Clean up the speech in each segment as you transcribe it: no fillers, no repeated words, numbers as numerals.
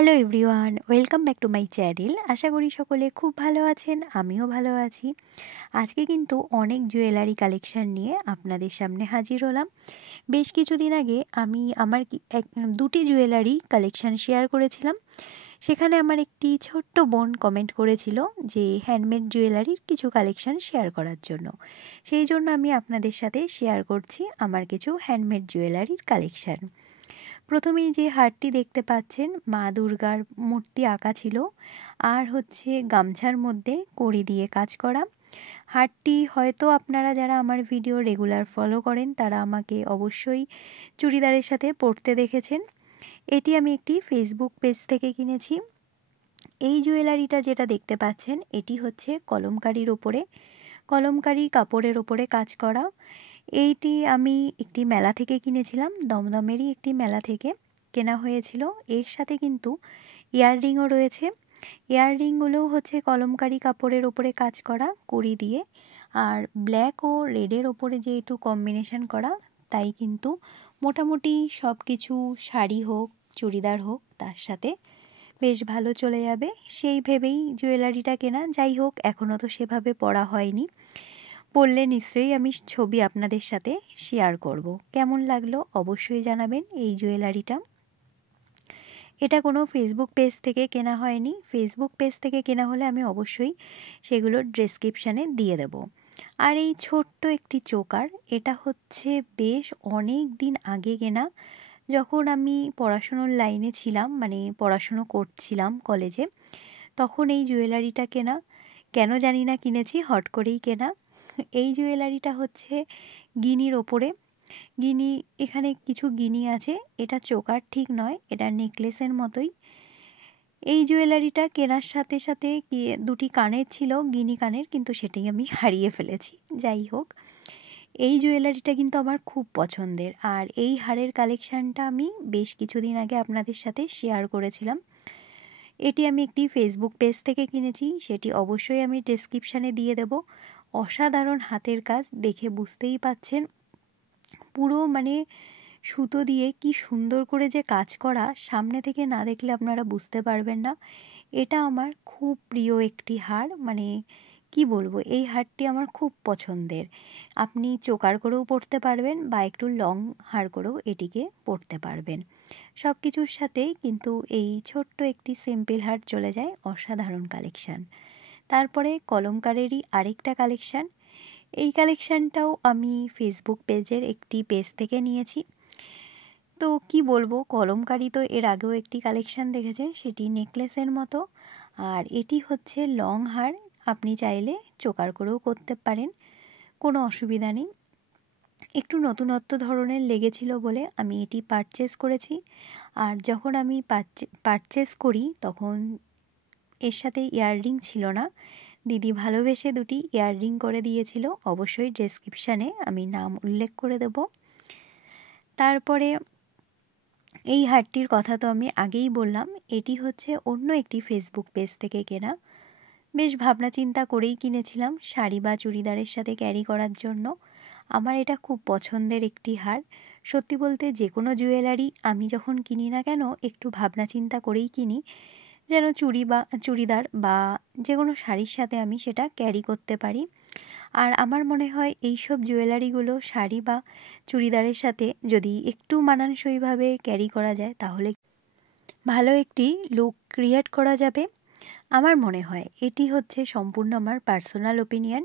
Hello everyone, welcome back to my channel. আশা করি সকলে খুব ভালো আছেন, আমিও ভালো আছি। আজকে কিন্তু অনেক জুয়েলারি কালেকশান নিয়ে আপনাদের সামনে হাজির হলাম। বেশ কিছুদিন আগে আমি আমার দুটি জুয়েলারি কালেকশান শেয়ার করেছিলাম। সেখানে আমার একটি ছোট্ট বোন কমেন্ট করেছিল যে হ্যান্ডমেড জুয়েলারির কিছু কালেকশান শেয়ার করার জন্য। সেই জন্য আমি আপনাদের সাথে শেয়ার করছি আমার কিছু হ্যান্ডমেড জুয়েলারির কালেকশান। প্রথমেই যে হারটি দেখতে পাচ্ছেন মা দুর্গার মূর্তি আঁকা ছিল, আর হচ্ছে গামছার মধ্যে কড়ি দিয়ে কাজ করা। হারটি হয়তো আপনারা যারা আমার ভিডিও রেগুলার ফলো করেন তারা আমাকে অবশ্যই চুড়িদারের সাথে পরতে দেখেছেন। এটি আমি একটি ফেসবুক পেজ থেকে কিনেছি। এই জুয়েলারিটা যেটা দেখতে পাচ্ছেন এটি হচ্ছে কলমকারি কাপড়ের ওপরে কাজ করা। এইটি আমি একটি মেলা থেকে কিনেছিলাম, দমদমেরই একটি মেলা থেকে কেনা হয়েছিল। এর সাথে কিন্তু ইয়াররিংও রয়েছে। ইয়াররিংগুলোও হচ্ছে কলমকারি কাপড়ের ওপরে কাজ করা কড়ি দিয়ে, আর ব্ল্যাক ও রেডের ওপরে যেহেতু কম্বিনেশন করা, তাই কিন্তু মোটামুটি সব কিছু শাড়ি হোক চুড়িদার হোক তার সাথে বেশ ভালো চলে যাবে সেই ভেবেই জুয়েলারিটা কেনা। যাই হোক, এখনও তো সেভাবে পরা হয়নি, পরলে নিশ্চয়ই আমি ছবি আপনাদের সাথে শেয়ার করব। কেমন লাগলো অবশ্যই জানাবেন এই জুয়েলারিটা। এটা কোনো ফেসবুক পেজ থেকে কেনা হয়নি, ফেসবুক পেজ থেকে কেনা হলে আমি অবশ্যই সেগুলোর ডেসক্রিপশানে দিয়ে দেব। আর এই ছোট্ট একটি চোকার, এটা হচ্ছে বেশ অনেক দিন আগে কেনা, যখন আমি পড়াশুনোর লাইনে ছিলাম, মানে পড়াশুনো করছিলাম কলেজে, তখন এই জুয়েলারিটা কেনা। কেন জানি না কিনেছি, হট করেই কেনা। এই জুয়েলারিটা হচ্ছে গিনির ওপরে, গিনি, এখানে কিছু গিনি আছে। এটা চোকার ঠিক নয়, এটা নেকলেসের মতোই। এই জুয়েলারিটা কেনার সাথে সাথে দুটি কানের ছিল, গিনি কানের, কিন্তু সেটাই আমি হারিয়ে ফেলেছি। যাই হোক, এই জুয়েলারিটা কিন্তু আমার খুব পছন্দের। আর এই হারের কালেকশানটা আমি বেশ কিছুদিন আগে আপনাদের সাথে শেয়ার করেছিলাম। এটি আমি একটি ফেসবুক পেজ থেকে কিনেছি, সেটি অবশ্যই আমি ডেসক্রিপশানে দিয়ে দেব। অসাধারণ হাতের কাজ, দেখে বুঝতেই পাচ্ছেন পুরো মানে সুতো দিয়ে কি সুন্দর করে যে কাজ করা, সামনে থেকে না দেখলে আপনারা বুঝতে পারবেন না। এটা আমার খুব প্রিয় একটি হার, মানে কি বলবো, এই হারটি আমার খুব পছন্দের। আপনি চোকার করেও পরতে পারবেন বা একটু লং হার করেও এটিকে পরতে পারবেন। সব কিছুর সাথেই কিন্তু এই ছোট্ট একটি সিম্পল হার চলে যায়। অসাধারণ কালেকশান। তারপরে কলমকারেরই আরেকটা কালেকশান, এই কালেকশানটাও আমি ফেসবুক পেজের একটি পেজ থেকে নিয়েছি। তো কি বলবো, কলমকারি তো এর আগেও একটি কালেকশান দেখেছেন, সেটি নেকলেসের মতো, আর এটি হচ্ছে লং হার। আপনি চাইলে চোকার করেও করতে পারেন, কোনো অসুবিধা নেই। একটু নতুনত্ব ধরনের লেগেছিল বলে আমি এটি পারচেস করেছি। আর যখন আমি পারচেস করি তখন এর সাথে ইয়াররিং ছিল না, দিদি ভালোবেসে দুটি ইয়াররিং করে দিয়েছিল। অবশ্যই ডেসক্রিপশানে আমি নাম উল্লেখ করে দেব। তারপরে এই হারটির কথা তো আমি আগেই বললাম, এটি হচ্ছে অন্য একটি ফেসবুক পেজ থেকে কেনা। বেশ ভাবনা চিন্তা করেই কিনেছিলাম, শাড়ি বা চুড়িদারের সাথে ক্যারি করার জন্য। আমার এটা খুব পছন্দের একটি হার। সত্যি বলতে যে কোনো জুয়েলারি আমি যখন কিনি না কেন একটু ভাবনা চিন্তা করেই কিনি, যেন চুড়িদার বা যে কোনো শাড়ির সাথে আমি সেটা ক্যারি করতে পারি। আর আমার মনে হয় এই সব জুয়েলারিগুলো শাড়ি বা চুড়িদারের সাথে যদি একটু মানানসইভাবে ক্যারি করা যায় তাহলে ভালো একটি লুক ক্রিয়েট করা যাবে। আমার মনে হয় এটি হচ্ছে সম্পূর্ণ আমার পার্সোনাল ওপিনিয়ন।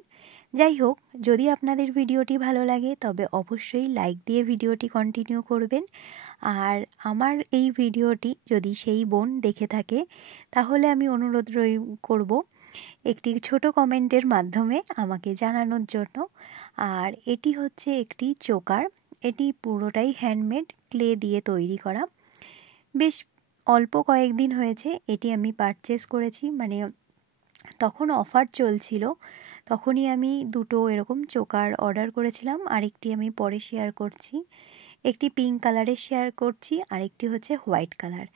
যাই হোক, যদি আপনাদের ভিডিওটি ভালো লাগে তবে অবশ্যই লাইক দিয়ে ভিডিওটি কন্টিনিউ করবেন। আর আমার এই ভিডিওটি যদি সেই বোন দেখে থাকে তাহলে আমি অনুরোধ করব একটি ছোট কমেন্টের মাধ্যমে আমাকে জানানোর জন্য। আর এটি হচ্ছে একটি চোকার, এটি পুরোটাই হ্যান্ডমেড, ক্লে দিয়ে তৈরি করা। বেশ অল্প কয়েকদিন হয়েছে এটি আমি পারচেস করেছি, মানে তখন অফার চলছিল, তখনই আমি দুটো এরকম চোকার অর্ডার করেছিলাম। আরেকটি আমি পরে শেয়ার করছি, একটি পিঙ্ক কালারের শেয়ার করছি, আরেকটি হচ্ছে হোয়াইট কালার।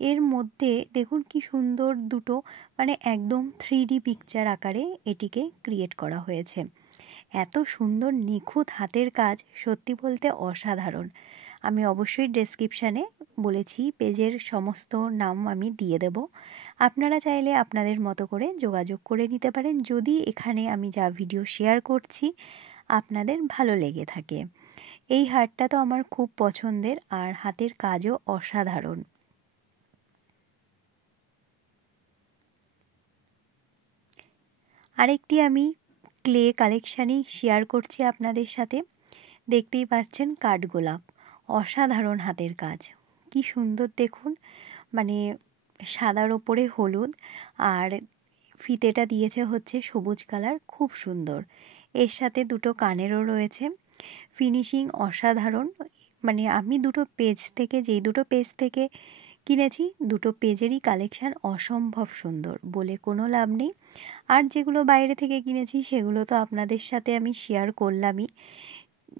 এর মধ্যে দেখুন কি সুন্দর দুটো, মানে একদম 3D পিকচার আকারে এটিকে ক্রিয়েট করা হয়েছে। এত সুন্দর নিখুঁত হাতের কাজ, সত্যি বলতে অসাধারণ। আমি অবশ্যই ডেসক্রিপশানে বলেছি পেজের সমস্ত নাম আমি দিয়ে দেব। আপনারা চাইলে আপনাদের মতো করে যোগাযোগ করে নিতে পারেন যদি এখানে আমি যা ভিডিও শেয়ার করছি আপনাদের ভালো লেগে থাকে। এই হারটা তো আমার খুব পছন্দের আর হাতের কাজও অসাধারণ। আরেকটি আমি ক্লে কালেকশানই শেয়ার করছি আপনাদের সাথে। দেখতেই পাচ্ছেন কাঠগোলাপ, অসাধারণ হাতের কাজ, কি সুন্দর দেখুন, মানে সাদার ওপরে হলুদ আর ফিতেটা দিয়েছে হচ্ছে সবুজ কালার, খুব সুন্দর। এর সাথে দুটো কানেরও রয়েছে, ফিনিশিং অসাধারণ। মানে আমি যেই দুটো পেজ থেকে কিনেছি দুটো পেজেরই কালেকশান অসম্ভব সুন্দর, বলে কোনো লাভ নেই। আর যেগুলো বাইরে থেকে কিনেছি সেগুলো তো আপনাদের সাথে আমি শেয়ার করলামই।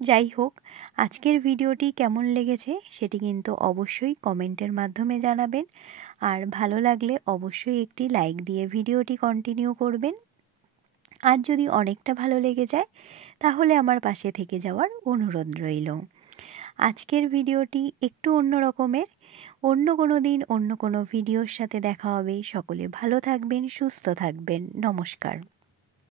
যাই হোক, আজকের ভিডিওটি কেমন লেগেছে সেটি কিন্তু অবশ্যই কমেন্টের মাধ্যমে জানাবেন। আর ভালো লাগলে অবশ্যই একটি লাইক দিয়ে ভিডিওটি কন্টিনিউ করবেন। আর যদি অনেকটা ভালো লেগে যায় তাহলে আমার পাশে থেকে যাওয়ার অনুরোধ রইল। আজকের ভিডিওটি একটু অন্য রকমের, অন্য কোনো দিন অন্য কোনো ভিডিওর সাথে দেখা হবে। সকলে ভালো থাকবেন, সুস্থ থাকবেন। নমস্কার।